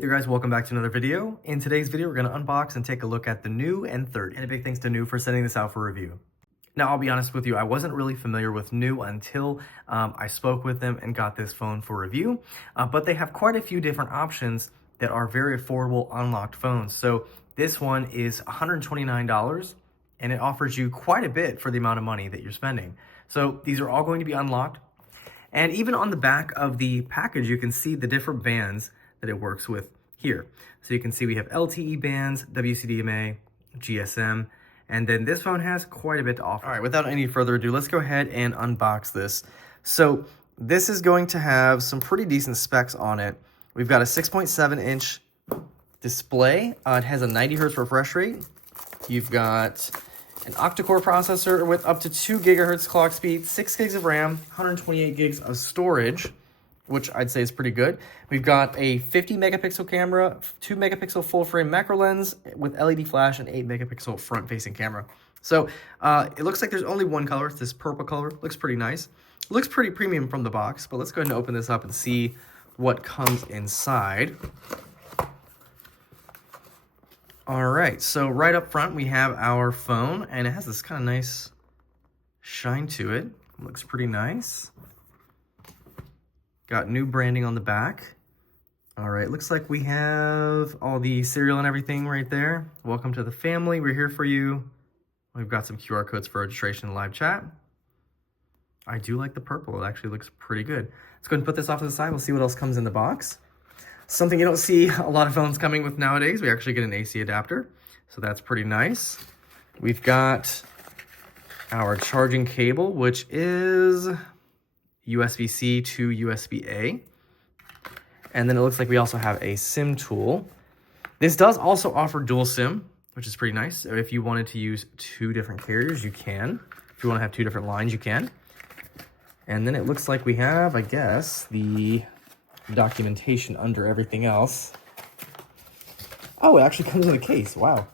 Hey there guys, welcome back to another video. In today's video, we're going to unbox and take a look at the NUU N30. And a big thanks to NUU for sending this out for review. Now, I'll be honest with you, I wasn't really familiar with NUU until I spoke with them and got this phone for review. But they have quite a few different options that are very affordable unlocked phones. So this one is $129 and it offers you quite a bit for the amount of money that you're spending. So these are all going to be unlocked. And even on the back of the package, you can see the different bands that it works with here. So you can see we have LTE bands, WCDMA, GSM, and then this phone has quite a bit to offer. All right, without any further ado, let's go ahead and unbox this. So this is going to have some pretty decent specs on it. We've got a 6.7-inch display. It has a 90 hertz refresh rate. You've got an octa-core processor with up to 2 gigahertz clock speed, 6 gigs of RAM, 128 gigs of storage, which I'd say is pretty good. We've got a 50 megapixel camera, 2 megapixel full frame macro lens with LED flash, and 8 megapixel front facing camera. So it looks like there's only one color. It's this purple color. Looks pretty nice. Looks pretty premium from the box, but let's go ahead and open this up and see what comes inside. All right, so right up front we have our phone, and it has this kind of nice shine to it. Looks pretty nice. Got new branding on the back. All right, looks like we have all the serial and everything right there. Welcome to the family, we're here for you. We've got some QR codes for registration and live chat. I do like the purple, it actually looks pretty good. Let's go ahead and put this off to the side, we'll see what else comes in the box. Something you don't see a lot of phones coming with nowadays, we actually get an AC adapter, so that's pretty nice. We've got our charging cable, which is USB-C to USB-A. And then it looks like we also have a SIM tool. This does also offer dual SIM, which is pretty nice. So if you wanted to use 2 different carriers, you can. If you want to have 2 different lines, you can. And then it looks like we have, I guess, the documentation under everything else. Oh, it actually comes in a case. Wow.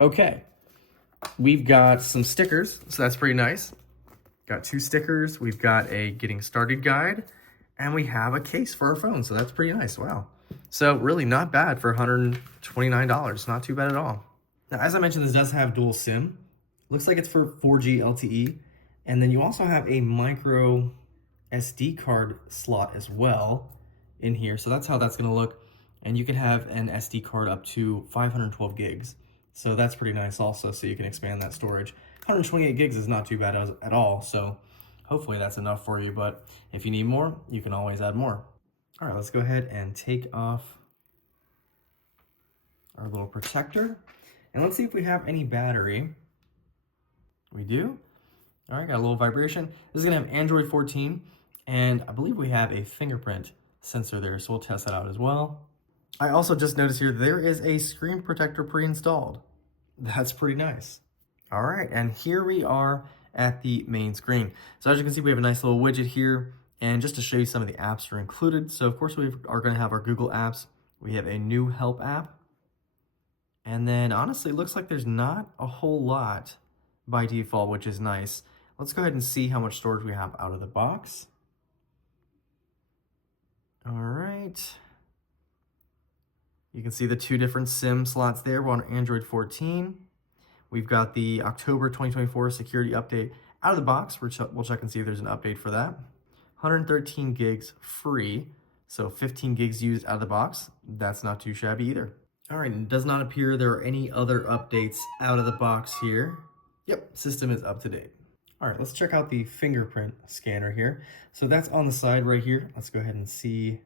Okay. We've got some stickers, so that's pretty nice. Got 2 stickers, we've got a getting started guide, and we have a case for our phone, so that's pretty nice, wow. So really not bad for $129, not too bad at all. Now, as I mentioned, this does have dual SIM. Looks like it's for 4G LTE, and then you also have a micro SD card slot as well in here, so that's how that's gonna look. And you can have an SD card up to 512 gigs. So that's pretty nice also, so you can expand that storage. 128 gigs is not too bad at all, so hopefully that's enough for you, but if you need more, you can always add more. All right, let's go ahead and take off our little protector, and let's see if we have any battery. We do. All right, got a little vibration. This is gonna have Android 14, and I believe we have a fingerprint sensor there, so we'll test that out as well. I also just noticed here there is a screen protector pre-installed. That's pretty nice. All right, and here we are at the main screen. So as you can see, we have a nice little widget here, and just to show you some of the apps that are included. So of course we are gonna have our Google apps. We have a new help app. And then honestly, it looks like there's not a whole lot by default, which is nice. Let's go ahead and see how much storage we have out of the box. All right. You can see the 2 different SIM slots there. We're on Android 14. We've got the October 2024 security update out of the box. We'll check and see if there's an update for that. 113 gigs free, so 15 gigs used out of the box. That's not too shabby either. All right, it does not appear there are any other updates out of the box here. Yep, system is up to date. All right, let's check out the fingerprint scanner here. So that's on the side right here. Let's go ahead and see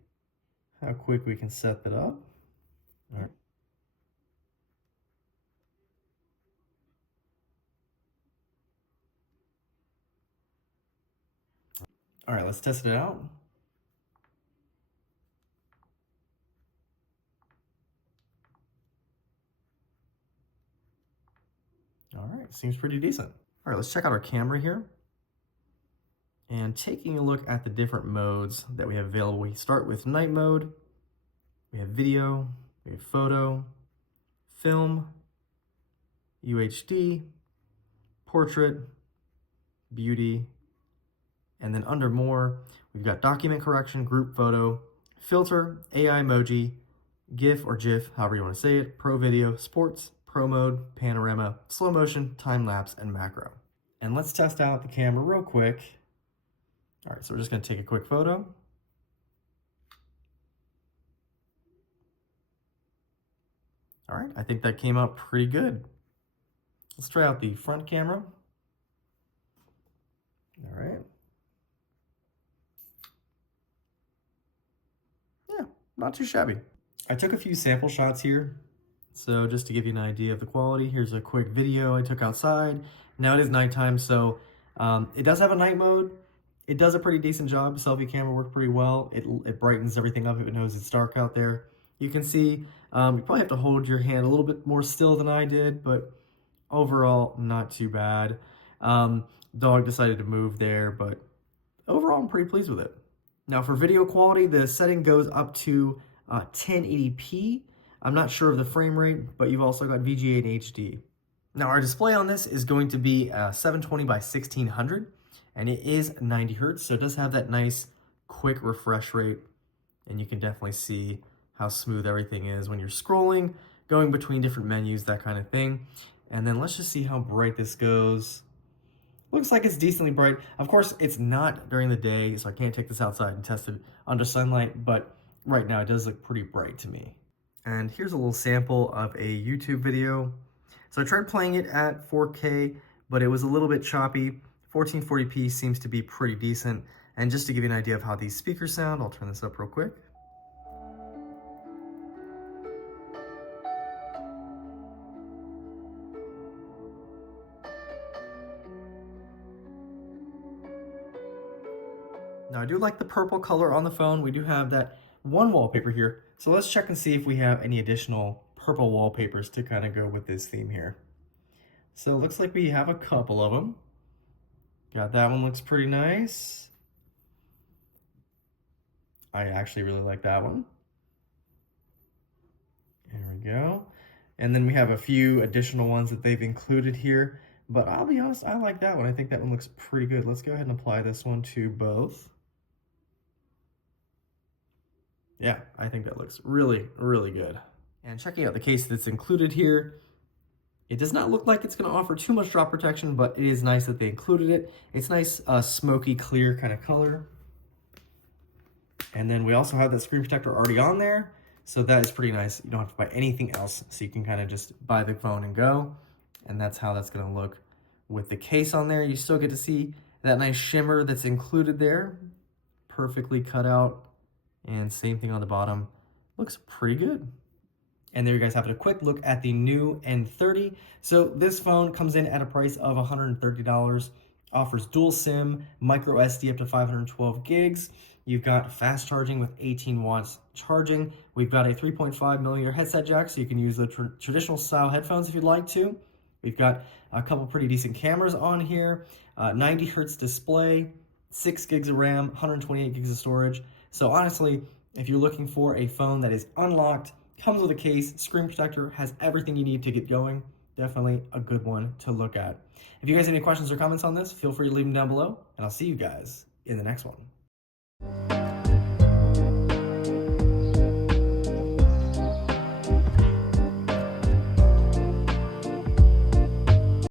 how quick we can set that up. All right. All right, let's test it out. All right, seems pretty decent. All right, let's check out our camera here. And taking a look at the different modes that we have available, we start with night mode. We have video, we have photo, film, UHD, portrait, beauty, and then under more, we've got document correction, group photo, filter, AI emoji, GIF or GIF, however you want to say it, pro video, sports, pro mode, panorama, slow motion, time lapse, and macro. And let's test out the camera real quick. All right, so we're just going to take a quick photo. All right, I think that came out pretty good. Let's try out the front camera. All right. Yeah, not too shabby. I took a few sample shots here. So just to give you an idea of the quality, here's a quick video I took outside. Now it is nighttime, so it does have a night mode. It does a pretty decent job. Selfie camera worked pretty well. It brightens everything up if it knows it's dark out there. You can see, you probably have to hold your hand a little bit more still than I did, but overall, not too bad. Dog decided to move there, but overall, I'm pretty pleased with it. Now for video quality, the setting goes up to 1080p. I'm not sure of the frame rate, but you've also got VGA and HD. Now our display on this is going to be 720 by 1600, and it is 90 Hertz, so it does have that nice quick refresh rate, and you can definitely see how smooth everything is when you're scrolling, going between different menus, that kind of thing. And then let's just see how bright this goes. Looks like it's decently bright. Of course, it's not during the day, so I can't take this outside and test it under sunlight, but right now it does look pretty bright to me. And here's a little sample of a YouTube video. So I tried playing it at 4K, but it was a little bit choppy. 1440p seems to be pretty decent. And just to give you an idea of how these speakers sound, I'll turn this up real quick. Now I do like the purple color on the phone. We do have that one wallpaper here. So let's check and see if we have any additional purple wallpapers to kind of go with this theme here. So it looks like we have a couple of them. Got that one, looks pretty nice. I actually really like that one. There we go. And then we have a few additional ones that they've included here. But I'll be honest, I like that one. I think that one looks pretty good. Let's go ahead and apply this one to both. Yeah, I think that looks really, really good. And checking out the case that's included here, it does not look like it's going to offer too much drop protection, but it is nice that they included it. It's nice, smoky, clear kind of color. And then we also have that screen protector already on there, so that is pretty nice. You don't have to buy anything else, so you can kind of just buy the phone and go. And that's how that's going to look with the case on there. You still get to see that nice shimmer that's included there, perfectly cut out. And same thing on the bottom. Looks pretty good. And there you guys have a quick look at the NUU N30. So this phone comes in at a price of $130, offers dual SIM, microSD up to 512 gigs. You've got fast charging with 18 watts charging. We've got a 3.5 millimeter headset jack, so you can use the traditional style headphones if you'd like to. We've got a couple pretty decent cameras on here, 90 Hertz display, 6 gigs of RAM, 128 gigs of storage. So honestly, if you're looking for a phone that is unlocked, comes with a case, screen protector, has everything you need to get going, definitely a good one to look at. If you guys have any questions or comments on this, feel free to leave them down below, and I'll see you guys in the next one.